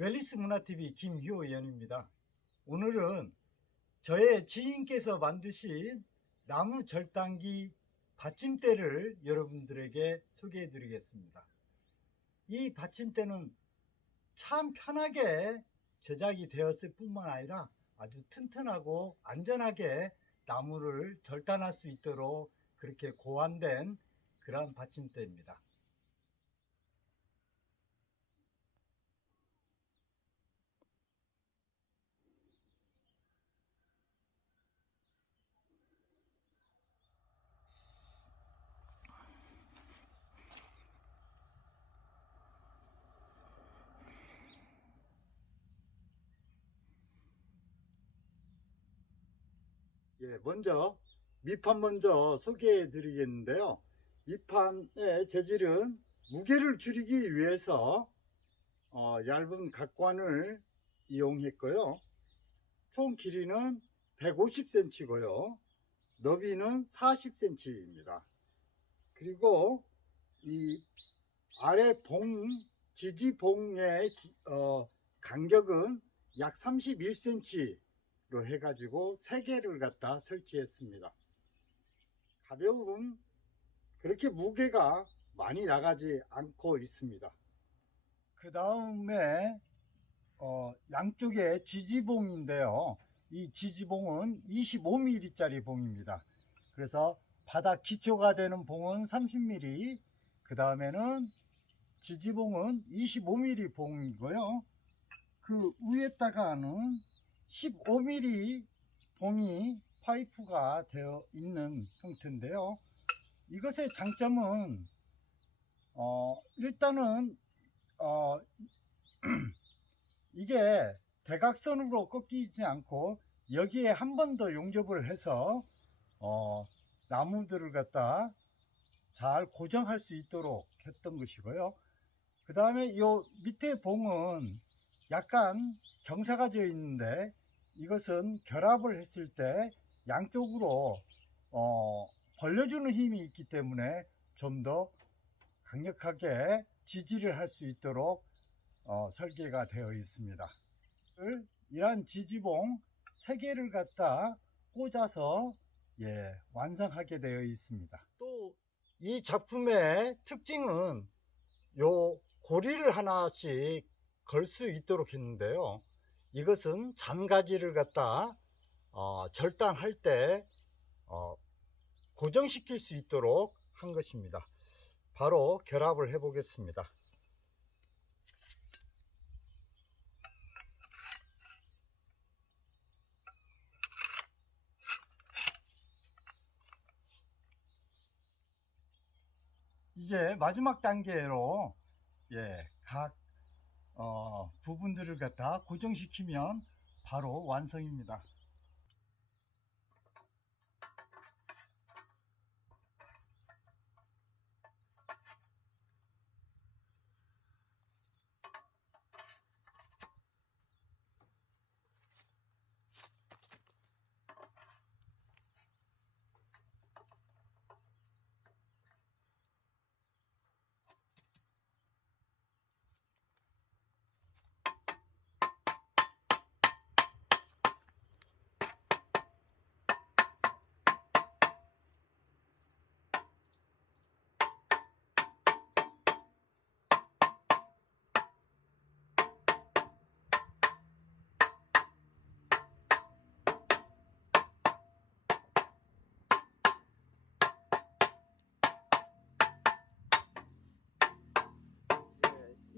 웰리스 문화TV 김희호 의원입니다. 오늘은 저의 지인께서 만드신 나무 절단기 받침대를 여러분들에게 소개해 드리겠습니다. 이 받침대는 참 편하게 제작이 되었을 뿐만 아니라 아주 튼튼하고 안전하게 나무를 절단할 수 있도록 그렇게 고안된 그런 받침대입니다. 먼저 밑판 먼저 소개해 드리겠는데요. 밑판의 재질은 무게를 줄이기 위해서 얇은 각관을 이용했고요. 총 길이는 150cm고요. 너비는 40cm입니다. 그리고 이 아래 지지봉의 간격은 약 31cm로 해가지고 3개를 갖다 설치했습니다. 가벼운 그렇게 무게가 많이 나가지 않고 있습니다. 그 다음에 양쪽에 지지봉인데요. 이 지지봉은 25mm 짜리 봉입니다. 그래서 바닥 기초가 되는 봉은 30mm, 그 다음에는 지지봉은 25mm 봉이고요. 그 위에다가는 15mm 봉이 파이프가 되어 있는 형태인데요. 이것의 장점은 일단은 이게 대각선으로 꺾이지 않고 여기에 한 번 더 용접을 해서 나무들을 갖다 잘 고정할 수 있도록 했던 것이고요. 그 다음에 이 밑에 봉은 약간 경사가 되어 있는데 이것은 결합을 했을 때 양쪽으로 벌려주는 힘이 있기 때문에 좀 더 강력하게 지지를 할 수 있도록 설계가 되어 있습니다. 이러한 지지봉 3개를 갖다 꽂아서 완성하게 되어 있습니다. 또 이 작품의 특징은 요 고리를 하나씩 걸 수 있도록 했는데요. 이것은 잔가지를 갖다 절단할 때 고정시킬 수 있도록 한 것입니다. 바로 결합을 해 보겠습니다. 이제 마지막 단계로 각 부분들을 갖다 고정시키면 바로 완성입니다.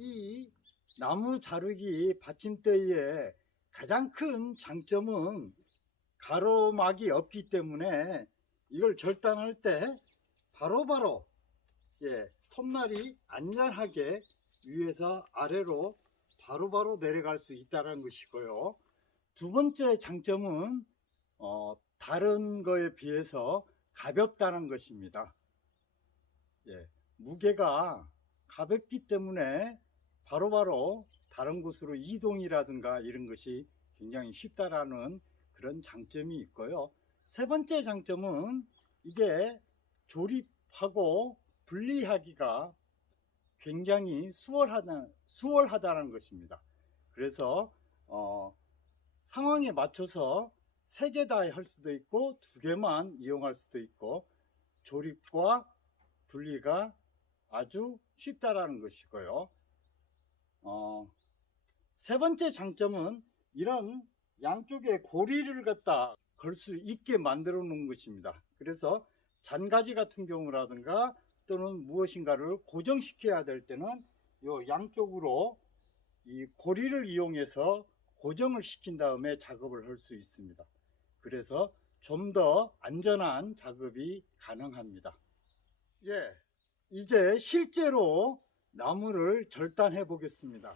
이 나무 자르기 받침대의 가장 큰 장점은 가로막이 없기 때문에 이걸 절단할 때 바로바로 톱날이 안전하게 위에서 아래로 바로바로 내려갈 수 있다는 것이고요. 두 번째 장점은 다른 거에 비해서 가볍다는 것입니다. 무게가 가볍기 때문에 바로바로 다른 곳으로 이동이라든가 이런 것이 굉장히 쉽다라는 그런 장점이 있고요. 세 번째 장점은 이게 조립하고 분리하기가 굉장히 수월하다는 것입니다. 그래서 상황에 맞춰서 3개 다 할 수도 있고 2개만 이용할 수도 있고 조립과 분리가 아주 쉽다라는 것이고요. 세 번째 장점은 이런 양쪽에 고리를 갖다 걸 수 있게 만들어 놓은 것입니다. 그래서 잔가지 같은 경우라든가 또는 무엇인가를 고정시켜야 될 때는 이 양쪽으로 이 고리를 이용해서 고정을 시킨 다음에 작업을 할 수 있습니다. 그래서 좀 더 안전한 작업이 가능합니다. 예, 이제 실제로 나무를 절단해 보겠습니다.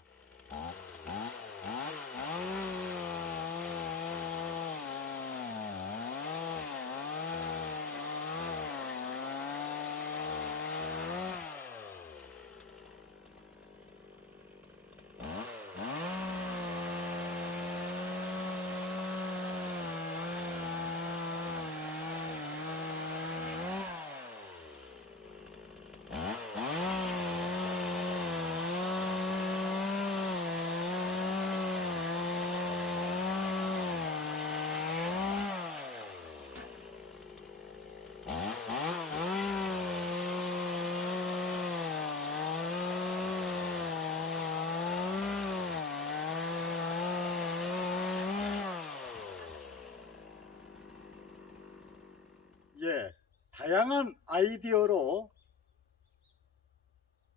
예, 다양한 아이디어로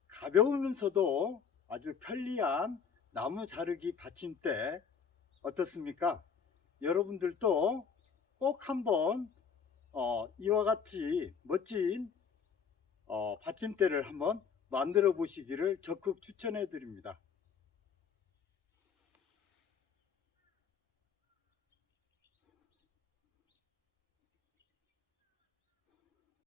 가벼우면서도 아주 편리한 나무 자르기 받침대 어떻습니까? 여러분들도 꼭 한번 이와 같이 멋진 받침대를 한번 만들어 보시기를 적극 추천해 드립니다.